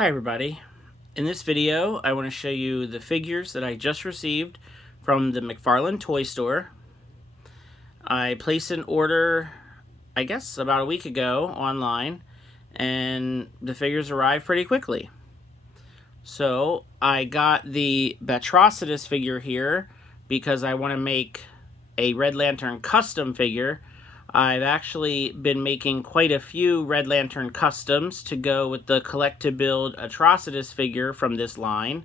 Hi everybody. In this video I want to show you the figures that I just received from the McFarlane Toy store. I placed an order, I guess about a week ago online, and the figures arrived pretty quickly. So I got the Batrocitus figure here because I want to make a Red Lantern custom figure. I've actually been making quite a few Red Lantern customs to go with the collect-to-build Atrocitus figure from this line.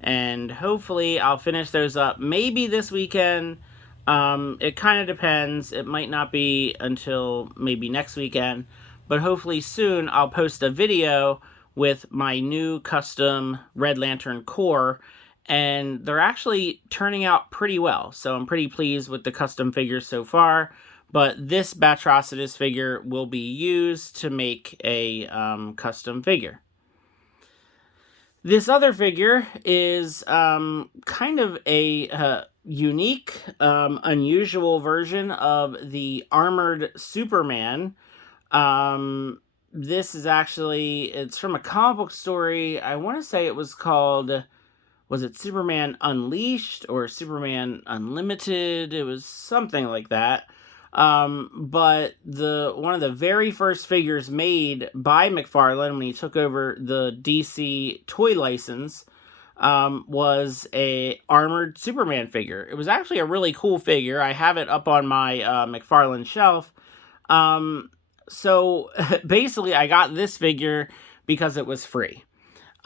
And hopefully I'll finish those up maybe this weekend. It kind of depends. It might not be until maybe next weekend. But hopefully soon I'll post a video with my new custom Red Lantern core. And they're actually turning out pretty well. So I'm pretty pleased with the custom figures so far. But this Batrocitus figure will be used to make a custom figure. This other figure is kind of a unique, unusual version of the armored Superman. This is actually, it's from a comic book story. I want to say it was called, was it Superman Unleashed or Superman Unlimited? It was something like that. But one of the very first figures made by McFarlane when he took over the DC toy license was a armored Superman figure. It was actually a really cool figure. I have it up on my McFarlane shelf. So basically I got this figure because it was free.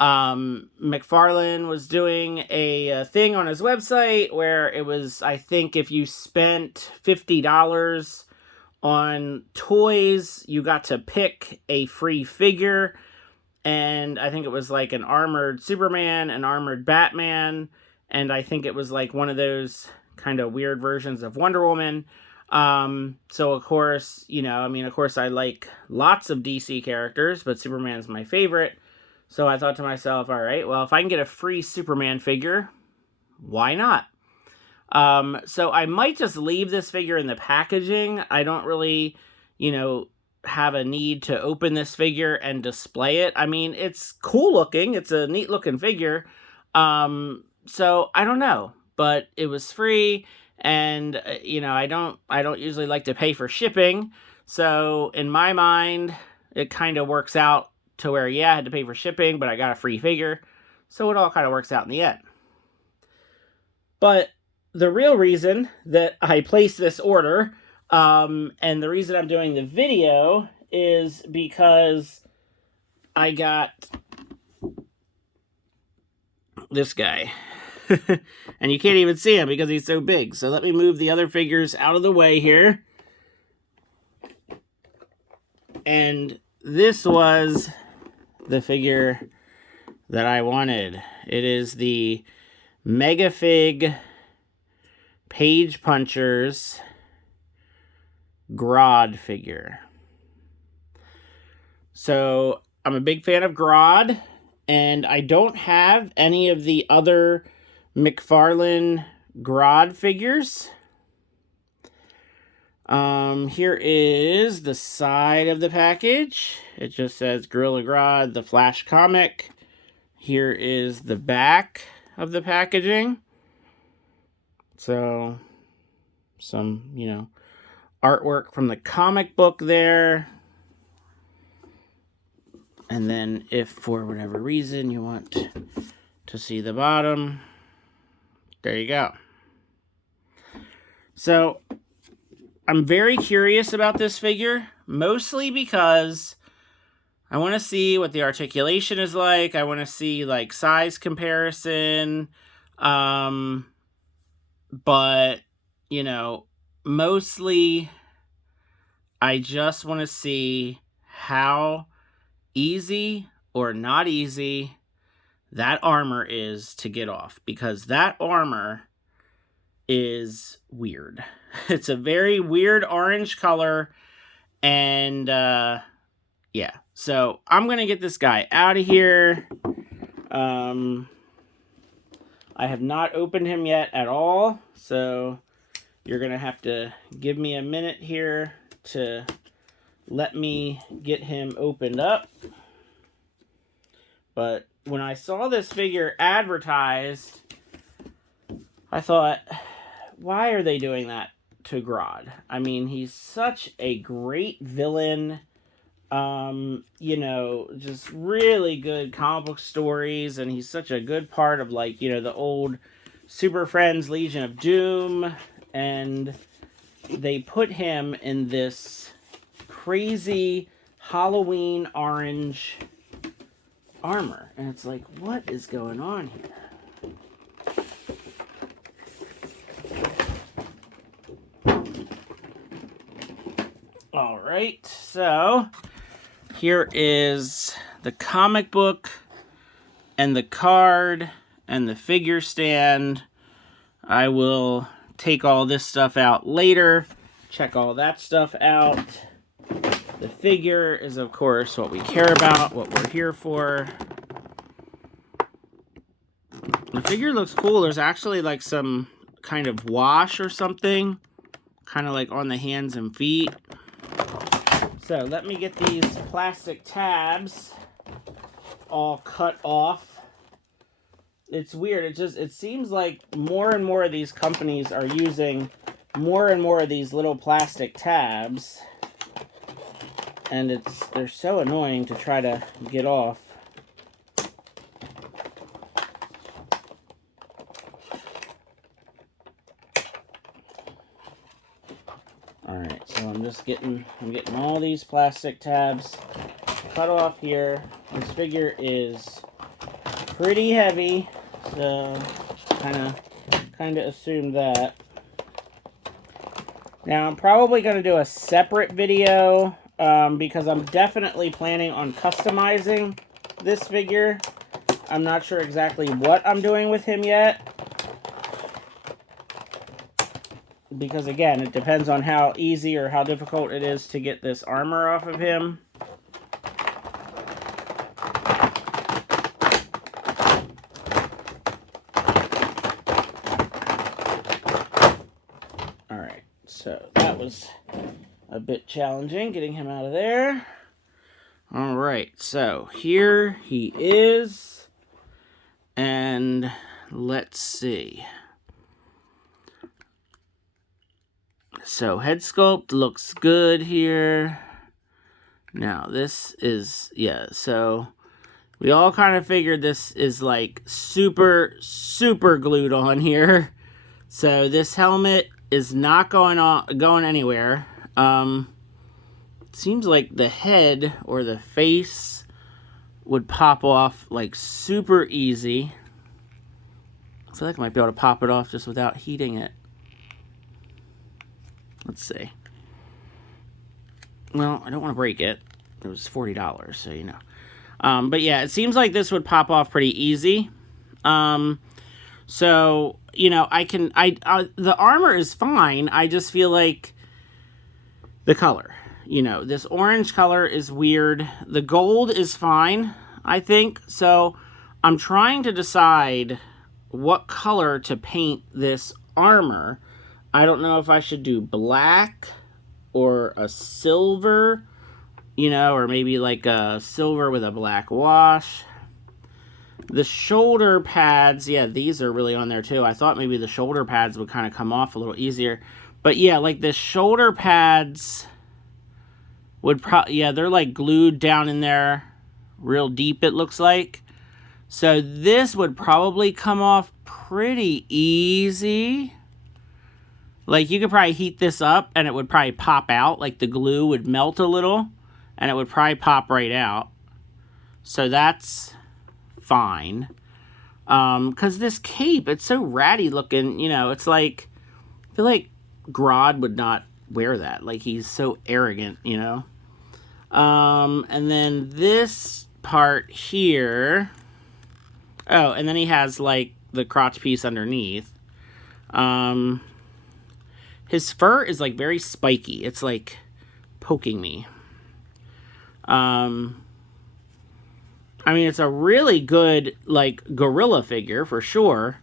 McFarlane was doing a thing on his website where it was, I think if you spent $50 on toys, you got to pick a free figure. And I think it was like an armored Superman, an armored Batman, and I think it was like one of those kind of weird versions of Wonder Woman. So of course, of course I like lots of DC characters, but Superman's my favorite. So I thought to myself, all right, well, if I can get a free Superman figure, why not? So I might just leave this figure in the packaging. I don't really, have a need to open this figure and display it. I mean, it's cool looking. It's a neat looking figure. So I don't know, but it was free, and I don't usually like to pay for shipping. So in my mind, it kind of works out to where, yeah, I had to pay for shipping, but I got a free figure. So it all kind of works out in the end. But the real reason that I placed this order, and the reason I'm doing the video, is because I got this guy. And you can't even see him because he's so big. So let me move the other figures out of the way here. And this was the figure that I wanted. It is the Megafig Page Punchers Grodd figure. So I'm a big fan of Grodd, and I don't have any of the other McFarlane Grodd figures. Here is the side of the package. It just says Gorilla Grodd, the Flash comic. Here is the back of the packaging. So, some, artwork from the comic book there. And then if for whatever reason you want to see the bottom, there you go. So I'm very curious about this figure, mostly because I want to see what the articulation is like. I want to see like size comparison. But, mostly I just want to see how easy or not easy that armor is to get off, because that armor is weird. It's a very weird orange color, and yeah, so I'm gonna get this guy out of here. I have not opened him yet at all, so you're gonna have to give me a minute here to let me get him opened up. But when I saw this figure advertised, I thought, why are they doing that to Grodd? I mean, he's such a great villain. You know, just really good comic book stories, and he's such a good part of, like, you know, the old Super Friends Legion of Doom, and they put him in this crazy Halloween orange armor, and it's like, what is going on here? All right, so here is the comic book and the card and the figure stand. I will take all this stuff out later, check all that stuff out. The figure is, of course, what we care about, what we're here for. The figure looks cool. There's actually like some kind of wash or something, kind of like on the hands and feet. So let me get these plastic tabs all cut off. It's weird. It seems like more and more of these companies are using more and more of these little plastic tabs, and they're so annoying to try to get off. Alright, so I'm getting all these plastic tabs cut off here. This figure is pretty heavy, so kind of assumed that. Now I'm probably going to do a separate video because I'm definitely planning on customizing this figure. I'm not sure exactly what I'm doing with him yet, because again, it depends on how easy or how difficult it is to get this armor off of him. Alright, so that was a bit challenging getting him out of there. Alright, so here he is, and let's see. So head sculpt looks good here. Now this is, yeah, so we all kind of figured this is like super glued on here. So this helmet is not going anywhere. Seems like the head or the face would pop off like super easy. I feel like I might be able to pop it off just without heating it. Let's see. Well, I don't want to break it. It was $40, so you know. But yeah, it seems like this would pop off pretty easy. So, you know, the armor is fine. I just feel like the color, you know, this orange color is weird. The gold is fine, I think. So I'm trying to decide what color to paint this armor. I don't know if I should do black or a silver, you know, or maybe like a silver with a black wash. The shoulder pads, yeah, these are really on there too. I thought maybe the shoulder pads would kind of come off a little easier. But yeah, like the shoulder pads would yeah, they're like glued down in there real deep, it looks like. So this would probably come off pretty easy. Like you could probably heat this up and it would probably pop out. Like the glue would melt a little and it would probably pop right out. So that's fine. Because this cape, it's so ratty looking, you know, it's like, I feel like Grodd would not wear that. Like he's so arrogant, you know. And then this part here, oh, and then he has like the crotch piece underneath. His fur is like very spiky. It's like poking me. I mean, it's a really good, like, gorilla figure, for sure.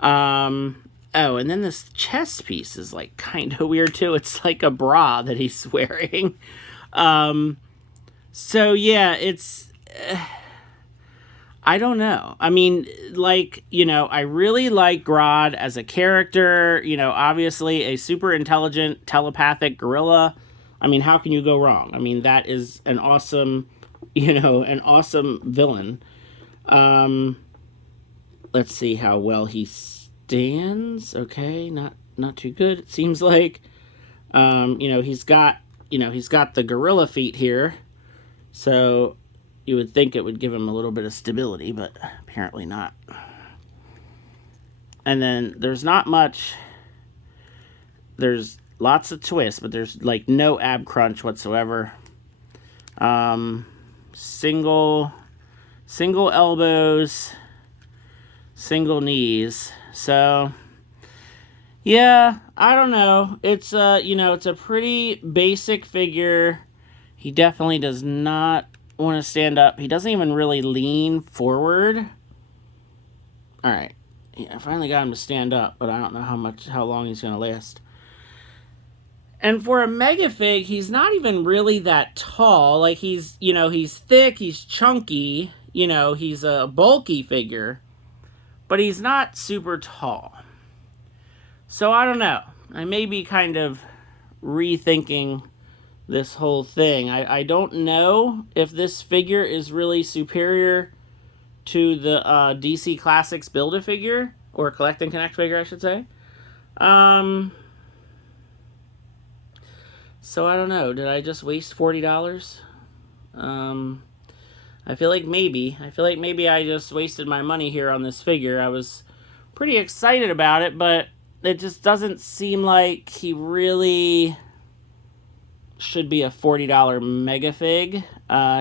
Oh, and then this chest piece is, like, kind of weird, too. It's like a bra that he's wearing. So, yeah, it's... I don't know. I mean, like, you know, I really like Grodd as a character. You know, obviously a super intelligent, telepathic gorilla. I mean, how can you go wrong? I mean, that is an awesome, you know, an awesome villain. Let's see how well he stands. Okay, not too good, it seems like. You know, he's got the gorilla feet here. So you would think it would give him a little bit of stability, but apparently not. And then there's not much. There's lots of twists, but there's like no ab crunch whatsoever. Single elbows, single knees. So yeah, I don't know. It's you know, it's a pretty basic figure. He definitely does not want to stand up. He doesn't even really lean forward. All right. Yeah, I finally got him to stand up, but I don't know how long he's going to last. And for a Megafig, he's not even really that tall. Like, he's, you know, he's thick, he's chunky, you know, he's a bulky figure, but he's not super tall. So I don't know. I may be kind of rethinking this whole thing. I don't know if this figure is really superior to the DC Classics Build-A-Figure, or Collect and Connect figure, I should say. So I don't know. Did I just waste $40? I feel like maybe I just wasted my money here on this figure. I was pretty excited about it, but it just doesn't seem like he really should be a $40 Megafig.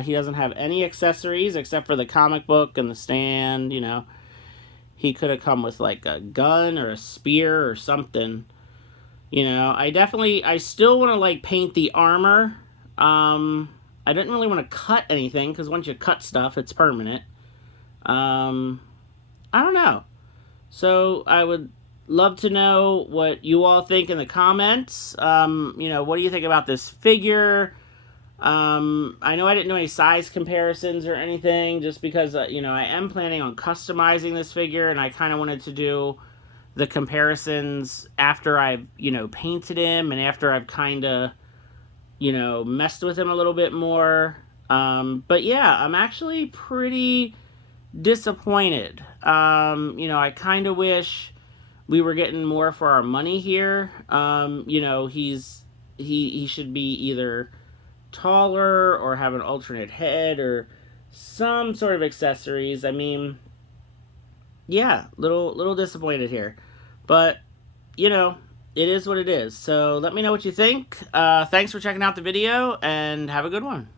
He doesn't have any accessories except for the comic book and the stand, you know. He could have come with like a gun or a spear or something. You know, I still want to like paint the armor. I didn't really want to cut anything because once you cut stuff, it's permanent. I don't know. So I would love to know what you all think in the comments. You know, what do you think about this figure? I know I didn't do any size comparisons or anything just because, you know, I am planning on customizing this figure and I kind of wanted to do the comparisons after I've, you know, painted him and after I've kind of, you know, messed with him a little bit more. But yeah, I'm actually pretty disappointed. You know, I kind of wish we were getting more for our money here. You know, he should be either taller or have an alternate head or some sort of accessories. I mean, yeah, little disappointed here. But, you know, it is what it is. So let me know what you think. Thanks for checking out the video, and have a good one.